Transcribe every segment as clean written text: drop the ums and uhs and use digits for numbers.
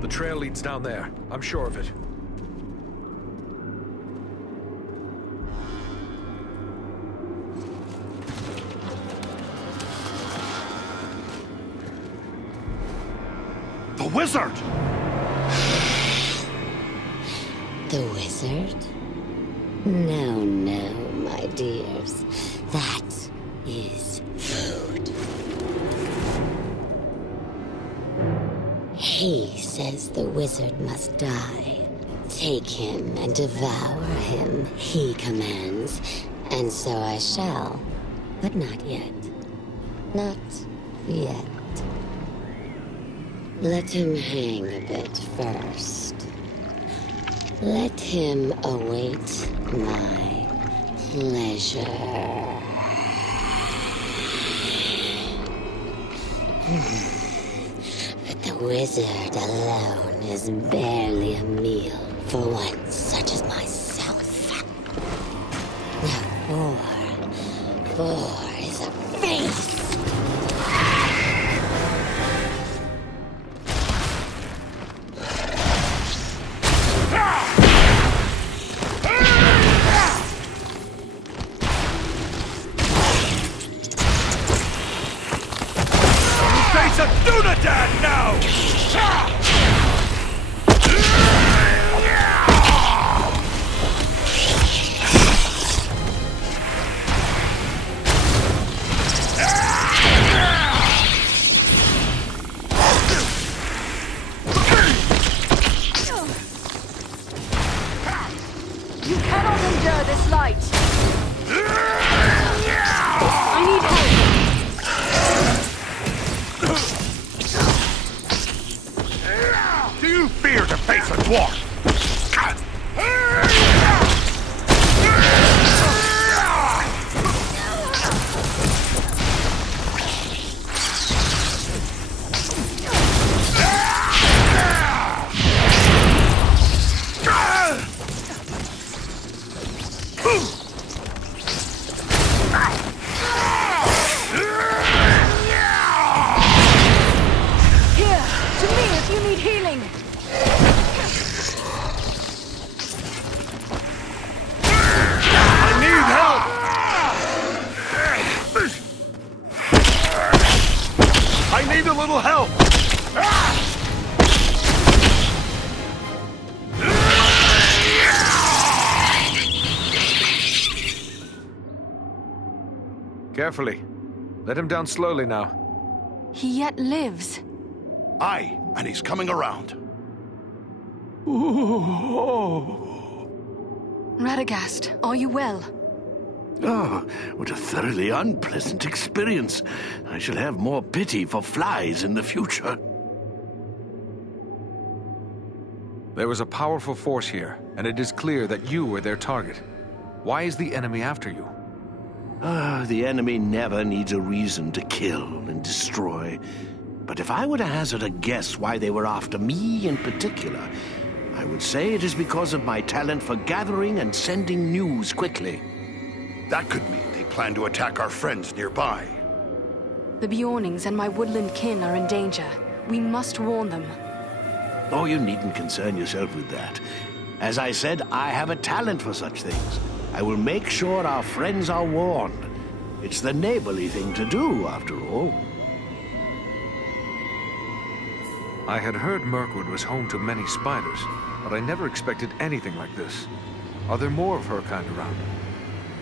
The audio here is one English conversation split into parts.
The trail leads down there. I'm sure of it. The wizard! The wizard? No, no, my dears. That is food. He says the wizard must die. Take him and devour him, he commands. And so I shall. But not yet. Not yet. Let him hang a bit first. Let him await my pleasure. But the wizard alone is barely a meal for one such as myself. Now four is a face. Dad now! You cannot endure this light! I need help! Do you fear to face a dwarf? Here, to me if you need healing! I need a little help! Carefully. Let him down slowly now. He yet lives. Aye, and he's coming around. Radagast, are you well? Oh, what a thoroughly unpleasant experience. I shall have more pity for flies in the future. There was a powerful force here, and it is clear that you were their target. Why is the enemy after you? The enemy never needs a reason to kill and destroy. But if I were to hazard a guess why they were after me in particular, I would say it is because of my talent for gathering and sending news quickly. That could mean they plan to attack our friends nearby. The Bjornings and my woodland kin are in danger. We must warn them. Oh, you needn't concern yourself with that. As I said, I have a talent for such things. I will make sure our friends are warned. It's the neighborly thing to do, after all. I had heard Mirkwood was home to many spiders, but I never expected anything like this. Are there more of her kind around?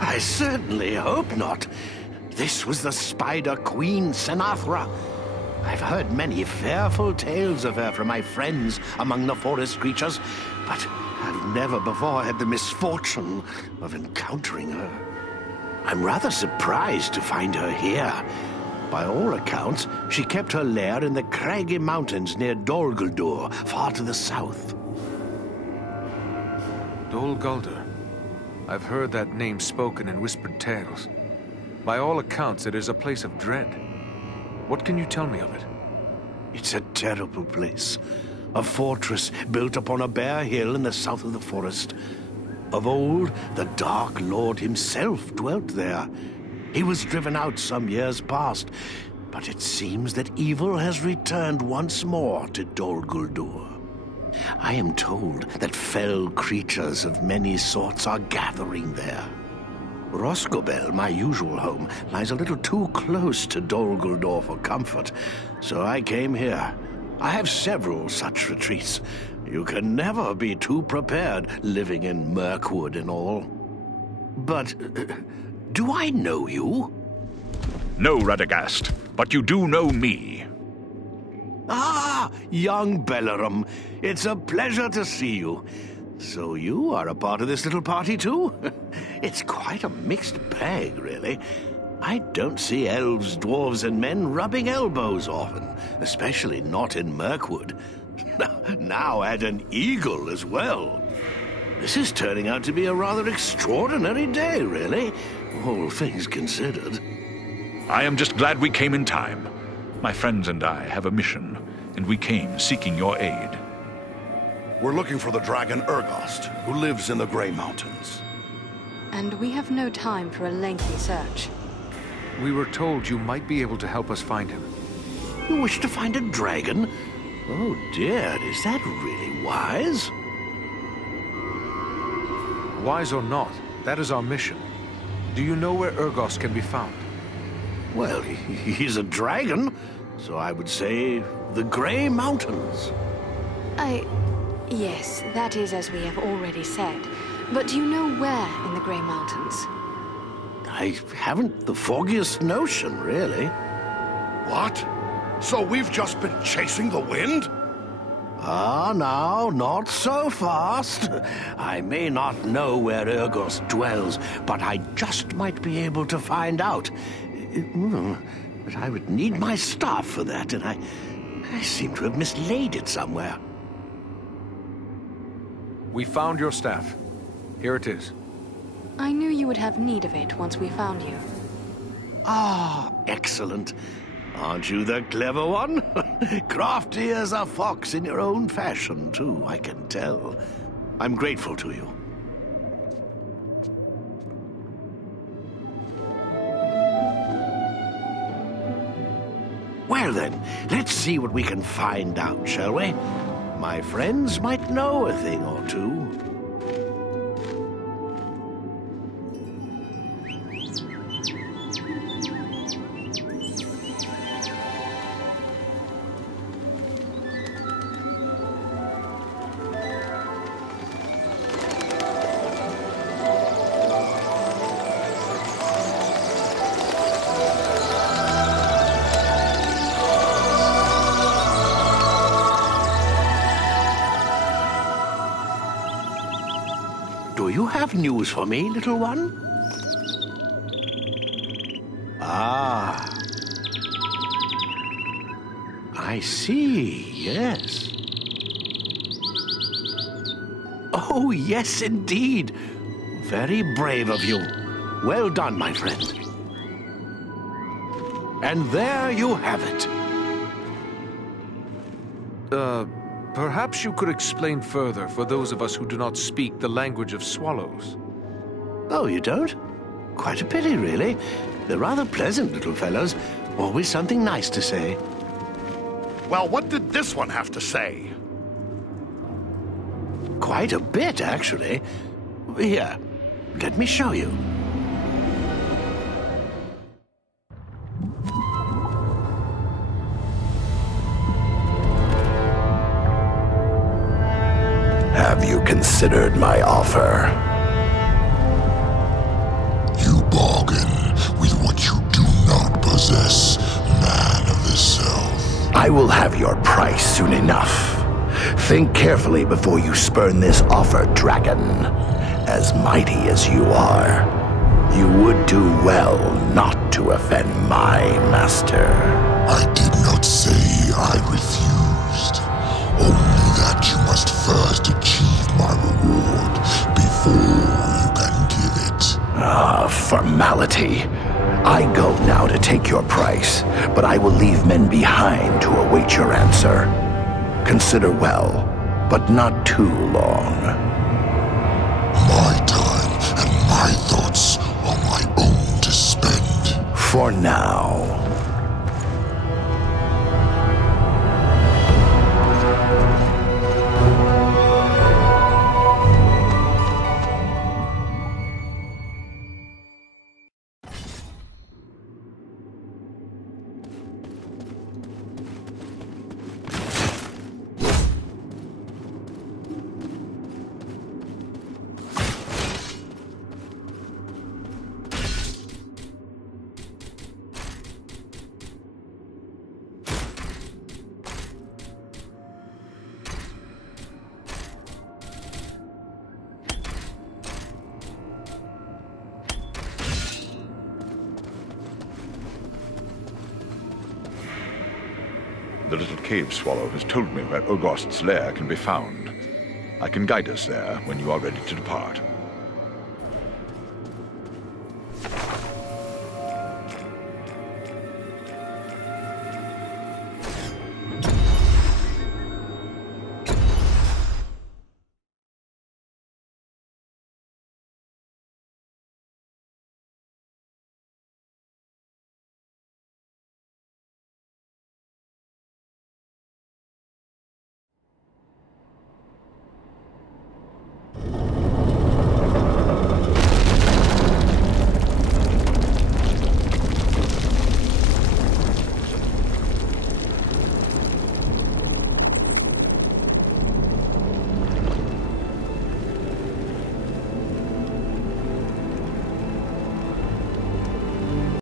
I certainly hope not. This was the Spider Queen Senathra. I've heard many fearful tales of her from my friends among the forest creatures, but I've never before had the misfortune of encountering her. I'm rather surprised to find her here. By all accounts, she kept her lair in the craggy mountains near Dolguldur, far to the south. Dol Guldur. I've heard that name spoken in whispered tales. By all accounts, it is a place of dread. What can you tell me of it? It's a terrible place. A fortress built upon a bare hill in the south of the forest. Of old, the Dark Lord himself dwelt there. He was driven out some years past, but it seems that evil has returned once more to Dol Guldur. I am told that fell creatures of many sorts are gathering there. Roscobel, my usual home, lies a little too close to Dol Guldur for comfort, so I came here. I have several such retreats. You can never be too prepared living in Mirkwood and all. But, do I know you? No, Radagast, but you do know me. Ah, young Bellerum. It's a pleasure to see you. So you are a part of this little party too? It's quite a mixed bag, really. I don't see elves, dwarves, and men rubbing elbows often, especially not in Mirkwood. Now add an eagle as well. This is turning out to be a rather extraordinary day, really, all things considered. I am just glad we came in time. My friends and I have a mission, and we came seeking your aid. We're looking for the dragon Radagast, who lives in the Grey Mountains. And we have no time for a lengthy search. We were told you might be able to help us find him. You wish to find a dragon? Oh dear, is that really wise? Wise or not, that is our mission. Do you know where Radagast can be found? Well, he's a dragon, so I would say the Grey Mountains. Yes, that is as we have already said. But do you know where in the Grey Mountains? I haven't the foggiest notion, really. What? So we've just been chasing the wind? Ah, now, not so fast. I may not know where Radagast dwells, but I just might be able to find out. But I would need my staff for that, and I seem to have mislaid it somewhere. We found your staff. Here it is. I knew you would have need of it once we found you. Ah, excellent. Aren't you the clever one? Crafty as a fox in your own fashion, too, I can tell. I'm grateful to you. Well then, let's see what we can find out, shall we? My friends might know a thing or two. Do you have news for me, little one? Ah. I see, yes. Oh, yes, indeed. Very brave of you. Well done, my friend. And there you have it. Perhaps you could explain further for those of us who do not speak the language of swallows. Oh, you don't? Quite a pity, really. They're rather pleasant little fellows. Always something nice to say. Well, what did this one have to say? Quite a bit, actually. Here, let me show you. Have you considered my offer? You bargain with what you do not possess, man of the South. I will have your price soon enough. Think carefully before you spurn this offer, dragon. As mighty as you are, you would do well not to offend my master. I did not say I refused. Only that you must first achieve my reward formality. I go now to take your price, but I will leave men behind to await your answer. Consider well, but not too long. My time and my thoughts are my own to spend. For now. The little cave swallow has told me where Radagast's lair can be found. I can guide us there when you are ready to depart.